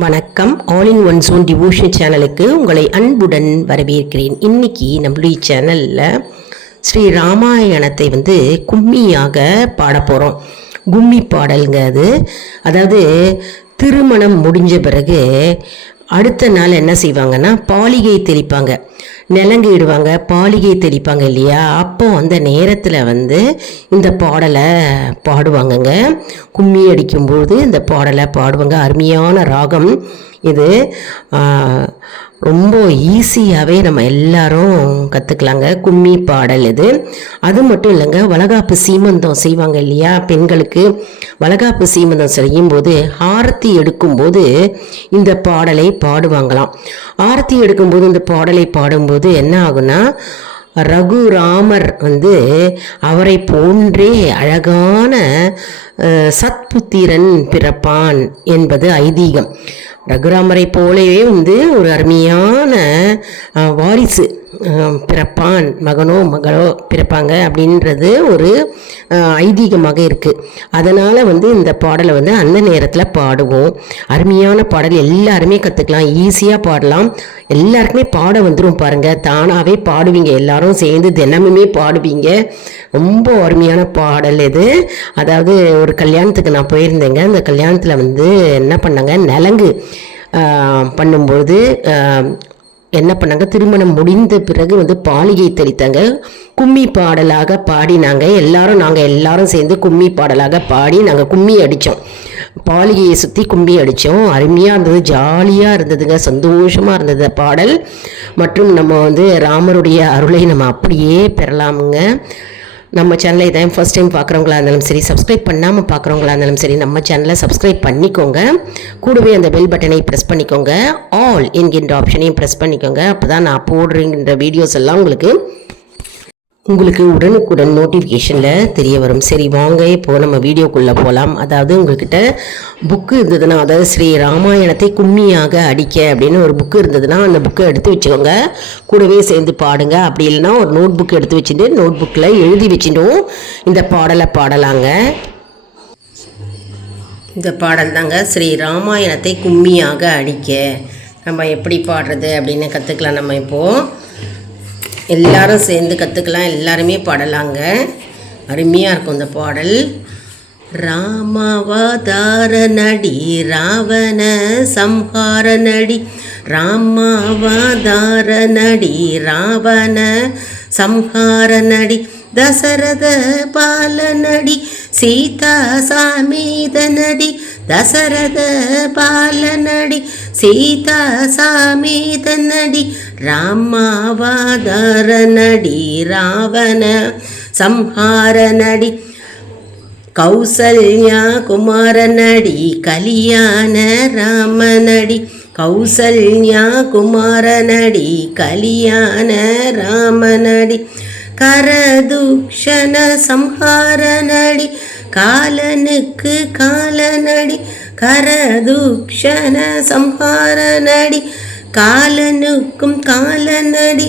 வணக்கம். All in one zone devotion சேனலுக்கு உங்களை அன்புடன் வரவேற்கிறேன். இன்னைக்கு நம்மளுடைய சேனலில் ஸ்ரீ ராமாயணத்தை வந்து கும்மியாக பாட போகிறோம் கும்மி பாடலுங்க அது அதாவது திருமணம் முடிஞ்ச பிறகு அடுத்த நாள் என்ன செய்வாங்கன்னா பாலிகை தெளிப்பாங்க. நிலங்கு இடுவாங்க பாலிகை தெளிப்பாங்க இல்லையா? அப்போ அந்த நேரத்தில் வந்து இந்த பாடலை பாடுவாங்கங்க. கும்மி அடிக்கும்போது இந்த பாடலை பாடுவாங்க. அருமையான ராகம் இது. ரொம்ப ஈஸியாகவே நம்ம எல்லாரும் கற்றுக்கலாங்க கும்மி பாடல் இது. அது மட்டும் இல்லைங்க வளகாப்பு சீமந்தம் செய்வாங்க இல்லையா? பெண்களுக்கு வளகாப்பு சீமந்தம் செய்யும்போது ஆரத்தி எடுக்கும்போது இந்த பாடலை பாடுவாங்களாம். ஆரத்தி எடுக்கும்போது இந்த பாடலை பாடும்போது என்ன ஆகுனா ரகுராமர் வந்து அவரை போன்றே அழகான சத்புத்திரன் பிறப்பான் என்பது ஐதீகம். ரகுராமரை போலவே வந்து ஒரு அருமையான வாரிசு. பிறப்பான் மகனோ மகளோ பிறப்பாங்க அப்படின்றது ஒரு ஐதீகமாக இருக்குது அதனால் வந்து இந்த பாடலை வந்து அந்த நேரத்தில் பாடுவோம். அருமையான பாடல். எல்லாருமே கற்றுக்கலாம் ஈஸியாக பாடலாம். எல்லாருக்குமே பாட வந்துடும் பாருங்கள் தானாகவே பாடுவீங்க. எல்லாரும் சேர்ந்து தினமுமே பாடுவீங்க. ரொம்ப அருமையான பாடல் இது. அதாவது ஒரு கல்யாணத்துக்கு நான் போயிருந்தேங்க. அந்த கல்யாணத்தில் வந்து என்ன பண்ணாங்க? நலங்கு பண்ணும்போது என்ன பண்ணாங்க? திருமணம் முடிந்த பிறகு வந்து பாலிகை தெளித்தாங்க. கும்மி பாடலாக பாடினாங்க. எல்லாரும் நாங்கள் எல்லாரும் சேர்ந்து கும்மி பாடலாக பாடி நாங்கள் கும்மி அடித்தோம் பாலிகையை சுற்றி கும்மி அடித்தோம் அருமையாக இருந்தது. ஜாலியாக இருந்ததுங்க. சந்தோஷமாக இருந்தது பாடல். மற்றும் நம்ம வந்து ராமருடைய அருளை நம்ம அப்படியே பெறலாமுங்க. நம்ம சேனலை இதான் ஃபர்ஸ்ட் டைம் பார்க்குறவங்களா இருந்தாலும் சரி சப்ஸ்கிரைப் பண்ணாமல் பார்க்குறவங்களா இருந்தாலும் சரி நம்ம சேனலை சப்ஸ்கிரைப் பண்ணிக்கோங்க. கூடவே அந்த பெல் பட்டனை ப்ரெஸ் பண்ணிக்கோங்க. ஆல் என்கின்ற ஆப்ஷனையும் ப்ரெஸ் பண்ணிக்கோங்க. அப்போ தான் நான் போடுறேங்கிற வீடியோஸ் எல்லாம் உங்களுக்கு உங்களுக்கு உடனுக்குடன் நோட்டிஃபிகேஷனில் தெரிய வரும். சரி வாங்க இப்போ நம்ம வீடியோக்குள்ளே போகலாம் அதாவது உங்கள்கிட்ட புக்கு இருந்ததுன்னா அதாவது ஸ்ரீ ராமாயணத்தை கும்மியாக அடிக்க அப்படின்னு ஒரு புக்கு இருந்ததுன்னா அந்த புக்கை எடுத்து வச்சுக்கோங்க. கூடவே சேர்ந்து பாடுங்க. அப்படி இல்லைன்னா ஒரு நோட் புக் எடுத்து வச்சுட்டு நோட் புக்கில் எழுதி வச்சுட்டும் இந்த பாடலை பாடலாங்க. இந்த பாடல் தாங்க ஸ்ரீ ராமாயணத்தை கும்மியாக அடிக்க. நம்ம எப்படி பாடுறது அப்படின்னு கற்றுக்கலாம் நம்ம இப்போது எல்லாரும் சேர்ந்து கற்றுக்கலாம் எல்லாருமே பாடலாங்க. அருமையாக இருக்கும் இந்த பாடல். ராமாவதார நடி ராவண சம்ஹார நடி ராமாவதார நடி ராவண சம்ஹார நடி தசரத பால நடி சீதா சாமீத நடி தசரத பால நடி சீதா சாமீத நடி ராமாவாதார நடி ராவண சம்ஹார நடி கௌசல்யா குமார நடி கலியான ராமநடி கௌசல்யா குமார நடி கலியான ராமநடி கரதுஷண சம்ஹார நடி காலனுக்கு காலநடி கரதுக்ஷண சம்ஹார நடி காலனுக்கும் காலநடி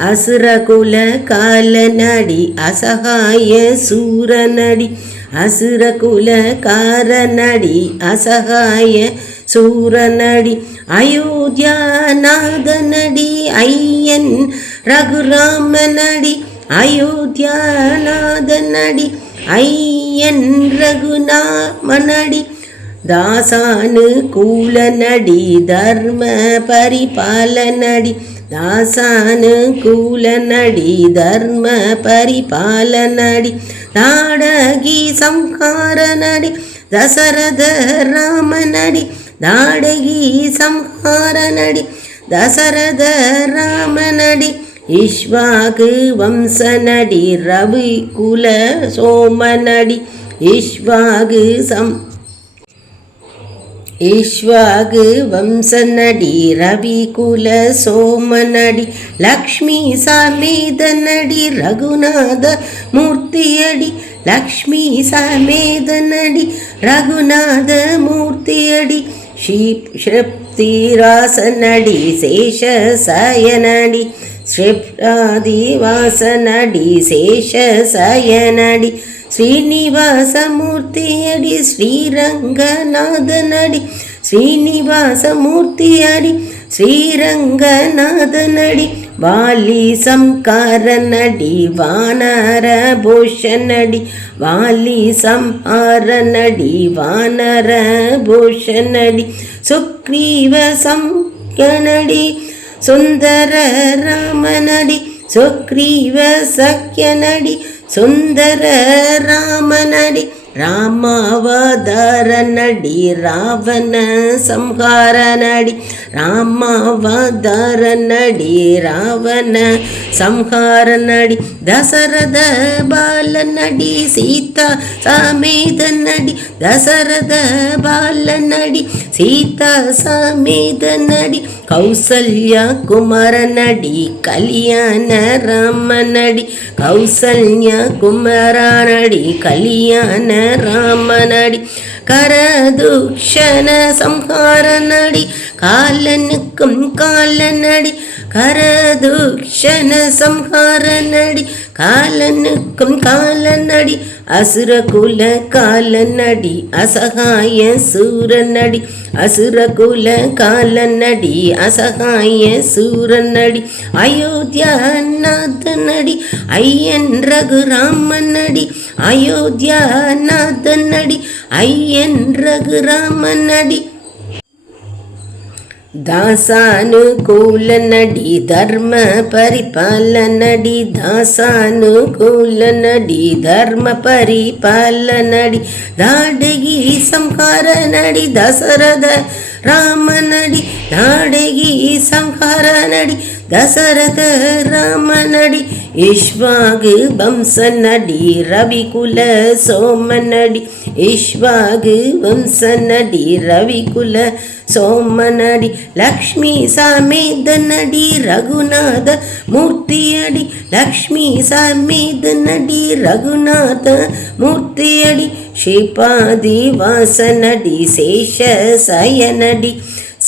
அசுரகுல காலநடி அசகாய சூரநடி அசுரகுல காரநடி அசகாய சூரநடி அயோத்தியாநாதனடி ஐயன் ரகுராமனடி அயோத்தியாநாதனடி ஐயன் ரகுநாமனடி தாசானு கூலநடி தர்ம பரிபாலனடி தாசானு கூலநடி தர்ம பரிபாலனடி நாடகி சம்ஹாரநடி தசரத ராமநடி நாடகி சம்ஹாரநடி தசரத ராமநடி இஷ்வாகு வம்சநடி ரவி குல சோமநடி இஷ்வாகு சம் ஈஷ்வாகு வம்சநடி ரவி குல சோமநடி லக்ஷ்மி சமேத நடி ரகுநாத மூர்த்தியடி லக்ஷ்மி சமேத நடி ரகுநாத மூர்த்தியடி ஷீப் ஸ்ரப்திராசனடி சேஷ சயநடி ஸ்ரீப்ராதிவாசனடி சேஷ சயனடி ஸ்ரீனிவாசமூர்த்தியடி ஸ்ரீரங்கநாதனடி ஸ்ரீனிவாசமூர்த்தியடி ஸ்ரீரங்கநாதனடி வாலி சம்காரனடி வானர பூஷணடி வாலி சம்ஹாரனடி வானர பூஷணடி சுக்ரீவ சம்கனடி சுந்தர ராமநடி சுக்ரீவ சக்கியனடி சுந்தர ராமநடி ராமாவதார நடி ராவண சம்ஹார நடி ராமாவதார நடி ராவண சம்ஹார நடி தசரத பால நடி சீதா சமேத நடி தசரத பால நடி சீதா சமேத நடி கௌசல்யா குமார நடி கல்யாண ராம நடி கௌசல்யா குமார நடி கல்யாண ராம நடி கரதுஷண சம்ஹார நடி காலனுக்கும் கால காலனுக்கும் காலநடி அசுரகுல காலநடி அசகாய சூரநடி அசுரகுல காலநடி அசகாய சூரநடி நடி அயோத்தியாநாத நடி ஐயன் ரகுராமன் நடி அயோத்தியாநாத நடி ஐயன் ரகுராமன் நடி ದಾಸಾನುಕೂಲನಡಿ ಧರ್ಮ ಪರಿಪಾಲನಡಿ ದಾಸಾನುಕೂಲನಡಿ ಧರ್ಮ ಪರಿಪಾಲನಡಿ ದಾಡಗಿ ಸಂಹಾರ ನಡಿ ದಸರದ ರಾಮನಡಿ ದಾಡಗಿ ಸಂಹಾರ ನಡಿ ದಸರದ ರಾಮ ನಡಿ ಇಶ್ವಾಗು ವಂಶ ನಡಿ ರವಿಕುಲ ಸೋಮ ನಡಿ ಇಶ್ವಾಗು ವಂಶ ನಡಿ ರವಿಕುಲ ಸೋಮನಡಿ ಲಕ್ಷ್ಮೀ ಸಮೇತ ನಡಿ ರಘುನಾಥ ಮೂರ್ತಿಯಡಿ ಲಕ್ಷ್ಮೀ ಸಮೇತ ನಡಿ ರಘುನಾಥ ಮೂರ್ತಿಯಡಿ ಶ್ರೀಪಾದಿ ವಾಸನಡಿ ಶೇಷ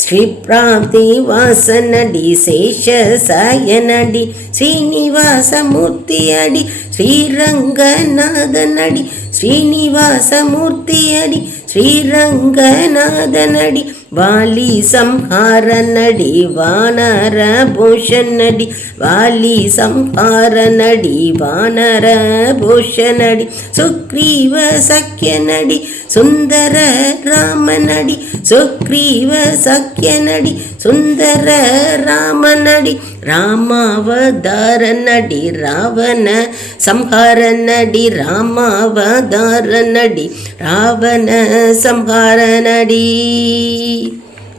ஸ்ரீபிராப்திவாசனடி சேஷ சாயனடி ஸ்ரீனிவாசமூர்த்தியடி ஸ்ரீரங்கநாதனடி ஸ்ரீனிவாசமூர்த்தியடி ஸ்ரீரங்கநாதனடி. வாலி சம்ஹார நடி வானர பூஷன் நடி வாலி சம்ஹார நடி வானர பூஷன் நடி சுக்ரீவ சக்கிய நடி. சுந்தர ராம நடி. சுக்ரீவ சக்கிய நடி. சுந்தர ராம நடி. ராமாவதார நடி. ராவண சம்ஹார நடி. ராமாவதார நடி. ராவண சம்ஹார நடி.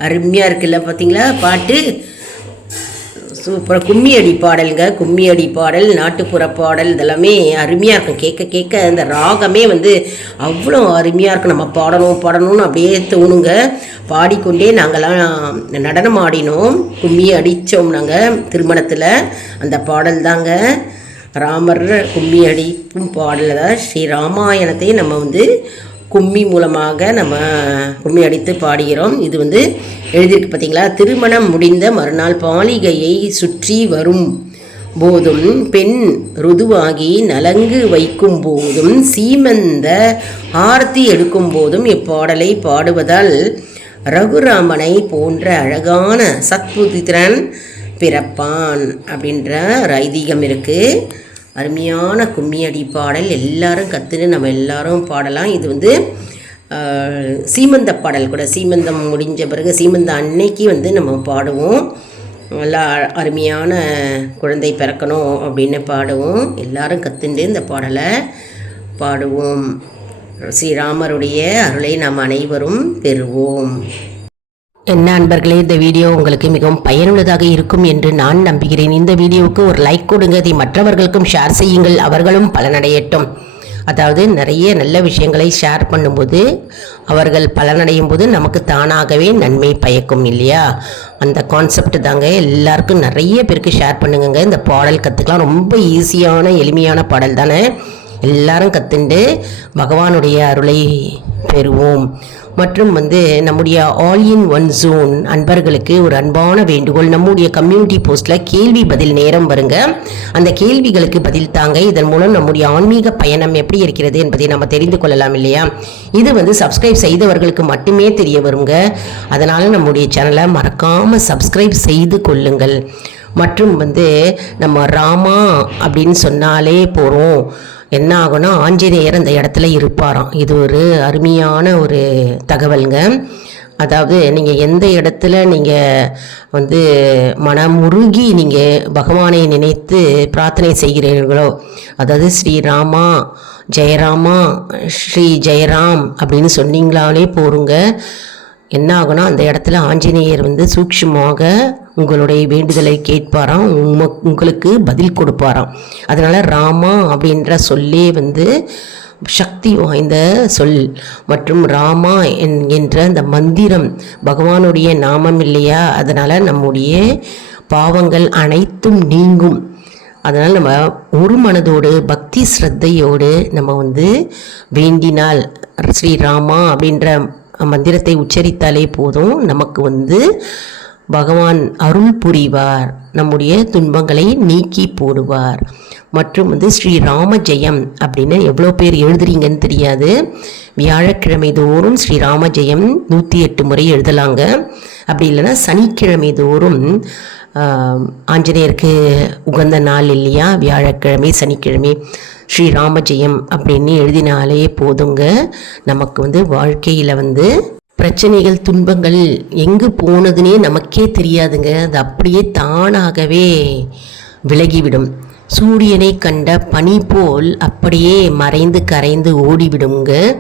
அருமையாக இருக்குல்ல பார்த்தீங்களா பாட்டு. சூப்பராக கும்மி அடி பாடலுங்க கும்மி அடி பாடல் நாட்டுப்புற பாடல் இதெல்லாமே அருமையாக இருக்கும். கேட்க கேட்க அந்த ராகமே வந்து அவ்வளோ அருமையாக இருக்கும். நம்ம பாடணும் பாடணும்னு அப்படியே தோணுங்க. பாடிக்கொண்டே நாங்கள்லாம் நடனம் ஆடினோம். கும்மி அடித்தோம் நாங்கள் திருமணத்தில். அந்த பாடல் தாங்க. ராமர் கும்மி அடிக்கும் பாடலில் தான் ஸ்ரீ ராமாயணத்தை நம்ம வந்து கும்மி மூலமாக நம்ம கும்மி அடித்து பாடுகிறோம். இது வந்து எழுதியிருக்கு பார்த்தீங்களா திருமணம் முடிந்த மறுநாள் பாலிகையை சுற்றி வரும் போதும் பெண் ருதுவாகி நலங்கு வைக்கும் போதும் சீமந்த ஆர்த்தி எடுக்கும் போதும் இப்பாடலை பாடுவதால் ரகுராமனை போன்ற அழகான சத்புத்திரன் பிறப்பான் அப்படின்ற ஒரு ஐதீகம் இருக்குது அருமையான கும்மியடி பாடல். எல்லாரும் கற்றுன்னு நம்ம எல்லாரும் பாடலாம். இது வந்து சீமந்த பாடல் கூட. சீமந்தம் முடிஞ்ச பிறகு சீமந்த அன்னைக்கு வந்து நம்ம பாடுவோம். நல்லா அருமையான குழந்தை பிறக்கணும் அப்படின்னு பாடுவோம். எல்லாரும் கற்றுண்டு இந்த பாடலை பாடுவோம். ஸ்ரீராமருடைய அருளை நாம் அனைவரும் பெறுவோம். என்ன அன்பர்களே இந்த வீடியோ உங்களுக்கு மிகவும் பயனுள்ளதாக இருக்கும் என்று நான் நம்புகிறேன். இந்த வீடியோவுக்கு ஒரு லைக் கொடுங்க அதை மற்றவர்களுக்கும் ஷேர் செய்யுங்கள். அவர்களும் பலனடையட்டும். அதாவது நிறைய நல்ல விஷயங்களை ஷேர் பண்ணும்போது அவர்கள் பலனடையும் போது நமக்கு தானாகவே நன்மை பயக்கும் இல்லையா? அந்த கான்செப்ட் தாங்க எல்லாருக்கும் நிறைய பேருக்கு ஷேர் பண்ணுங்கங்க. இந்த பாடல் கற்றுக்கலாம் ரொம்ப ஈஸியான எளிமையான பாடல் தானே? எல்லாரும் கற்றுண்டு பகவானுடைய அருளை பெறுவோம். மற்றும் வந்து நம்முடைய ஆல் இன் ஒன் ஜோன் அன்பர்களுக்கு ஒரு அன்பான வேண்டுகோள். நம்முடைய கம்யூனிட்டி போஸ்ட்டில் கேள்வி பதில் நேரம் வருங்க. அந்த கேள்விகளுக்கு பதில் தாங்க இதன் மூலம் நம்முடைய ஆன்மீக பயணம் எப்படி இருக்கிறது என்பதை நம்ம தெரிந்து கொள்ளலாம் இல்லையா? இது வந்து சப்ஸ்கிரைப் செய்தவர்களுக்கு மட்டுமே தெரிய வருங்க. அதனால் நம்முடைய சேனலை மறக்காமல் சப்ஸ்கிரைப் செய்து கொள்ளுங்கள். மற்றும் வந்து நம்ம ராமா அப்படின்னு சொன்னாலே போகிறோம் என்ன ஆகும்னா ஆஞ்சநேயர் அந்த இடத்துல இருப்பாராம். இது ஒரு அருமையான ஒரு தகவலுங்க. அதாவது நீங்கள் எந்த இடத்துல நீங்கள் வந்து மனமுருகி நீங்கள் பகவானை நினைத்து பிரார்த்தனை செய்கிறீர்களோ அதாவது ஸ்ரீராமா ஜெயராமா ஸ்ரீ ஜெயராம் அப்படின்னு சொன்னீங்களாலே போருங்க. என்ன ஆகுனா அந்த இடத்துல ஆஞ்சநேயர் வந்து சூக்ஷமாக உங்களுடைய வேண்டுதலை கேட்பாராம் உம உங்களுக்கு பதில் கொடுப்பாராம். அதனால் ராமா அப்படின்ற சொல்லே வந்து சக்தி வாய்ந்த சொல். மற்றும் ராமா என்கின்ற அந்த மந்திரம் பகவானுடைய நாமம் இல்லையா? அதனால் நம்முடைய பாவங்கள் அனைத்தும் நீங்கும். அதனால் நம்ம ஒரு மனதோடு பக்தி ஸ்ரத்தையோடு நம்ம வந்து வேண்டினால் ஸ்ரீராமா அப்படின்ற மந்திரத்தை உச்சரித்தாலே போதும். நமக்கு வந்து பகவான் அருள் புரிவார். நம்முடைய துன்பங்களை நீக்கி போடுவார். மற்றும் வந்து ஸ்ரீ ராம ஜெயம் அப்படின்னு எவ்வளோ பேர் எழுதுறீங்கன்னு தெரியாது. வியாழக்கிழமை தோறும் ஸ்ரீ ராம ஜெயம் நூற்றி எட்டு முறை எழுதலாங்க. அப்படி இல்லைன்னா சனிக்கிழமை தோறும் ஆஞ்சநேயருக்கு உகந்த நாள் இல்லையா? வியாழக்கிழமை சனிக்கிழமை ஸ்ரீ ராமஜெயம் அப்படின்னு எழுதினாலே போதுங்க. நமக்கு வந்து வாழ்க்கையில் வந்து பிரச்சனைகள் துன்பங்கள் எங்கு போனதுன்னே நமக்கே தெரியாதுங்க. அது அப்படியே தானாகவே விலகிவிடும். சூரியனை கண்ட பனி போல் அப்படியே மறைந்து கரைந்து ஓடிவிடுங்க.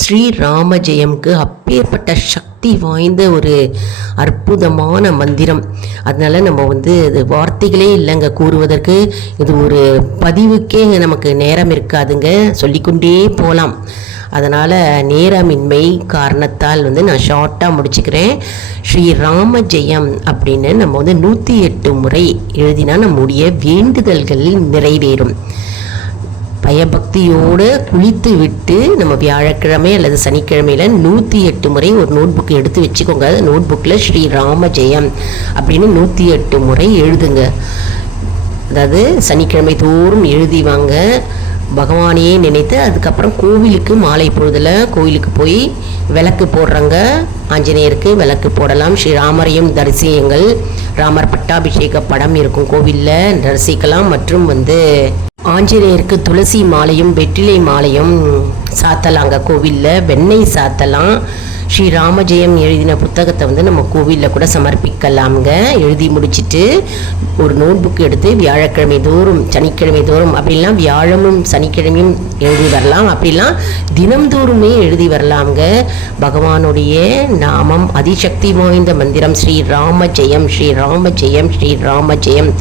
ஸ்ரீராம ஜெயம்க்கு அப்பேற்பட்ட சக்தி வாய்ந்த ஒரு அற்புதமான மந்திரம். அதனால் நம்ம வந்து இது வார்த்தைகளே இல்லைங்க. கூறுவதற்கு இது ஒரு பதிவுக்கே நமக்கு நேரம் இருக்காதுங்க. சொல்லிக்கொண்டே போகலாம் அதனால் நேரமின்மை காரணத்தால் வந்து நான் ஷார்ட்டாக முடிச்சுக்கிறேன். ஸ்ரீ ராம ஜெயம் அப்படின்னு நம்ம வந்து நூற்றி எட்டு முறை எழுதினா நம்முடைய வேண்டுதல்கள் நிறைவேறும். பயபக்தியோடு குளித்து விட்டு நம்ம வியாழக்கிழமை அல்லது சனிக்கிழமையில் நூற்றி எட்டு முறை ஒரு நோட் புக் எடுத்து வச்சுக்கோங்க. நோட் புக்கில் ஸ்ரீ ராம ஜெயம் அப்படின்னு நூற்றி எட்டு முறை எழுதுங்க. அதாவது சனிக்கிழமை தோறும் எழுதி வாங்க. பகவானையே நினைத்து அதுக்கப்புறம் கோவிலுக்கு மாலை பொழுதில் கோவிலுக்கு போய் விளக்கு போடுறாங்க. ஆஞ்சநேயருக்கு விளக்கு போடலாம். ஸ்ரீ ராமரையும் தரிசியுங்கள். ராமர் பட்டாபிஷேக படம் இருக்கும் கோவிலில் தரிசிக்கலாம். மற்றும் வந்து ஆஞ்சநேயருக்கு துளசி மாலையும் வெற்றிலை மாலையும் சாத்தலாம் அங்கே கோவிலில். வெண்ணெய் சாத்தலாம். ஸ்ரீ ராமஜெயம் எழுதின புத்தகத்தை வந்து நம்ம கோவிலில் கூட சமர்ப்பிக்கலாம்ங்க. எழுதி முடிச்சிட்டு ஒரு நோட் புக் எடுத்து வியாழக்கிழமை தோறும் சனிக்கிழமை தோறும் அப்படிலாம் வியாழமும் சனிக்கிழமையும் எழுதி வரலாம். அப்படிலாம் தினம்தோறுமே எழுதி வரலாம்ங்க. பகவானுடைய நாமம் அதிசக்தி வாய்ந்த மந்திரம் ஸ்ரீ ராம ஜெயம் ஸ்ரீ ராம ஜெயம் ஸ்ரீ ராம ஜெயம்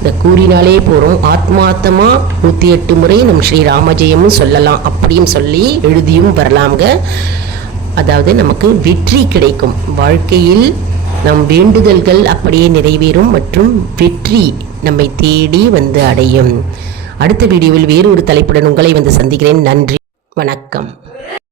இதை கூறினாலே போகிறோம் ஆத்மாத்தமாக நூற்றி எட்டு முறை நம் ஸ்ரீ ராமஜெயமும் சொல்லலாம். அப்படியும் சொல்லி எழுதியும் வரலாம்ங்க. அதாவது நமக்கு வெற்றி கிடைக்கும். வாழ்க்கையில் நம் வேண்டுதல்கள் அப்படியே நிறைவேறும் மற்றும் வெற்றி நம்மை தேடி வந்து அடையும். அடுத்த வீடியோவில் வேறு ஒரு தலைப்புடன் உங்களை வந்து சந்திக்கிறேன். நன்றி. வணக்கம்.